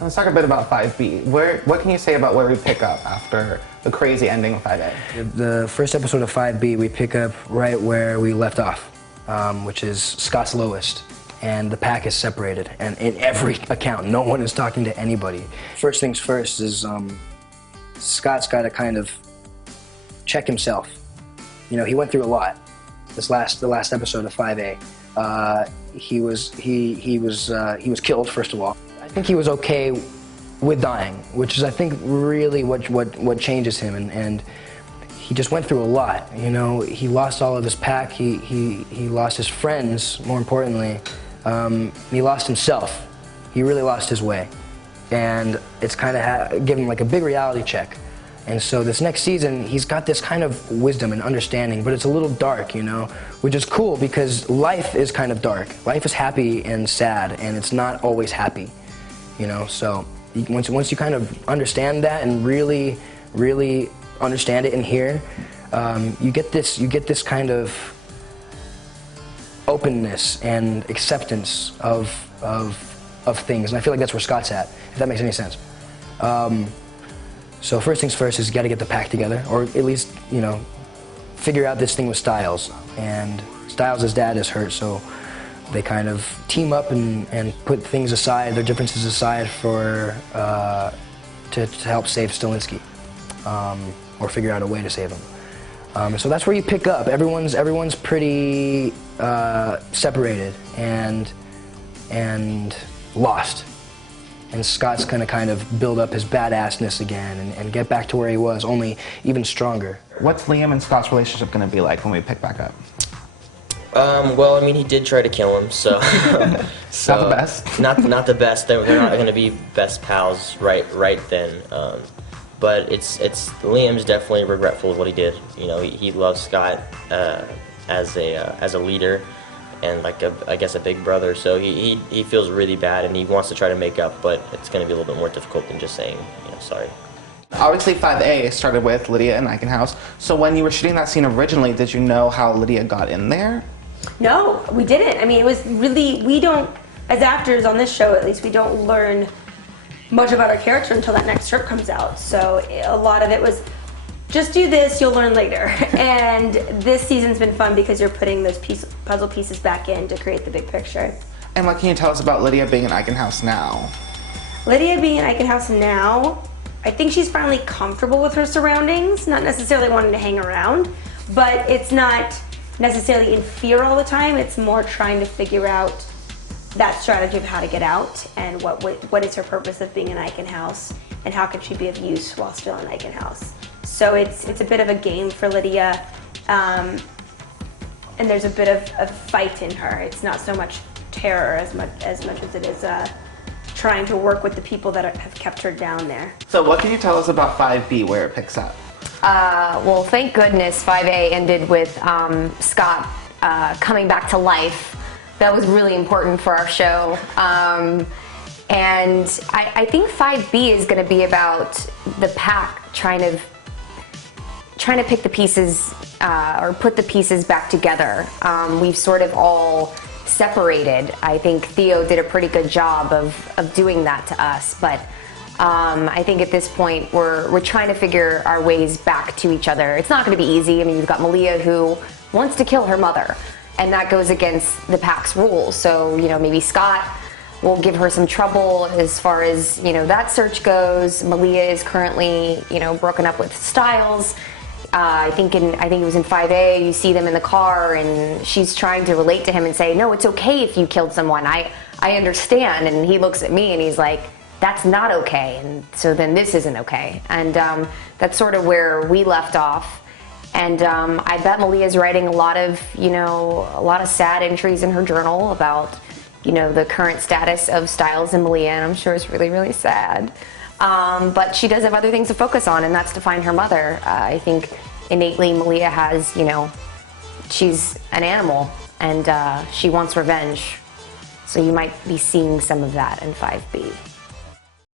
Let's talk a bit about 5B. What can you say about where we pick up after the crazy ending of 5A? The first episode of 5B, we pick up right where we left off, which is Scott's lowest, and the pack is separated, and in every account, no one is talking to anybody. First things first is Scott's got to kind of check himself. You know, he went through a lot. The last episode of 5A, he was killed, first of all. I think he was okay with dying, which is, I think, really what changes him, and he just went through a lot. You know, he lost all of his pack. He lost his friends, more importantly. He lost himself. He really lost his way, and it's kind of given him like a big reality check. And so this next season, he's got this kind of wisdom and understanding, but it's a little dark, you know, which is cool because life is kind of dark. Life is happy and sad, and it's not always happy, you know. So once you kind of understand that and really understand it in here, you get this kind of openness and acceptance of things, and I feel like that's where Scott's at, if that makes any sense. So first things first is you got to get the pack together, or at least, you know, figure out this thing with Styles. And Styles' dad is hurt, so they kind of team up and put things aside, their differences aside, for to help save Stilinski, or figure out a way to save him. So that's where you pick up. Everyone's pretty separated and lost. And Scott's gonna kind of build up his badassness again and get back to where he was, only even stronger. What's Liam and Scott's relationship gonna be like when we pick back up? Well, I mean, he did try to kill him, so... so not the best? Not the best. They're not gonna be best pals right then. But it's Liam's definitely regretful of what he did. You know, he loves Scott as a leader, and like I guess a big brother, so he feels really bad and he wants to try to make up, but it's going to be a little bit more difficult than just saying, you know, sorry. Obviously 5A started with Lydia in Eichenhaus, so when you were shooting that scene originally, did you know how Lydia got in there? No, we didn't. I mean, it was really, we don't, as actors on this show at least, we don't learn much about our character until that next script comes out, so a lot of it was, just do this, you'll learn later. And this season's been fun because you're putting those puzzle pieces back in to create the big picture. And what can you tell us about Lydia being in Eichenhaus now? Lydia being in Eichenhaus now, I think she's finally comfortable with her surroundings, not necessarily wanting to hang around, but it's not necessarily in fear all the time, it's more trying to figure out that strategy of how to get out and what is her purpose of being in Eichenhaus and how can she be of use while still in Eichenhaus. So it's a bit of a game for Lydia, and there's a bit of fight in her. It's not so much terror as much as it is trying to work with the people that have kept her down there. So what can you tell us about 5B, where it picks up? Well, thank goodness 5A ended with Scott coming back to life. That was really important for our show. And I think 5B is going to be about the pack trying to pick the pieces or put the pieces back together. We've sort of all separated. I think Theo did a pretty good job of doing that to us, but I think at this point we're trying to figure our ways back to each other. It's not going to be easy. I mean, you've got Malia who wants to kill her mother, and that goes against the pack's rules. So, you know, maybe Scott will give her some trouble as far as, you know, that search goes. Malia is currently, you know, broken up with Styles. I think it was in 5A, you see them in the car and she's trying to relate to him and say, no, it's okay if you killed someone. I understand. And he looks at me and he's like, that's not okay. And so then this isn't okay. And that's sort of where we left off. And I bet Malia's writing a lot of sad entries in her journal about, you know, the current status of Styles and Malia, and I'm sure it's really, really sad. But she does have other things to focus on, and that's to find her mother. I think innately Malia has, you know, she's an animal, and she wants revenge. So you might be seeing some of that in 5B.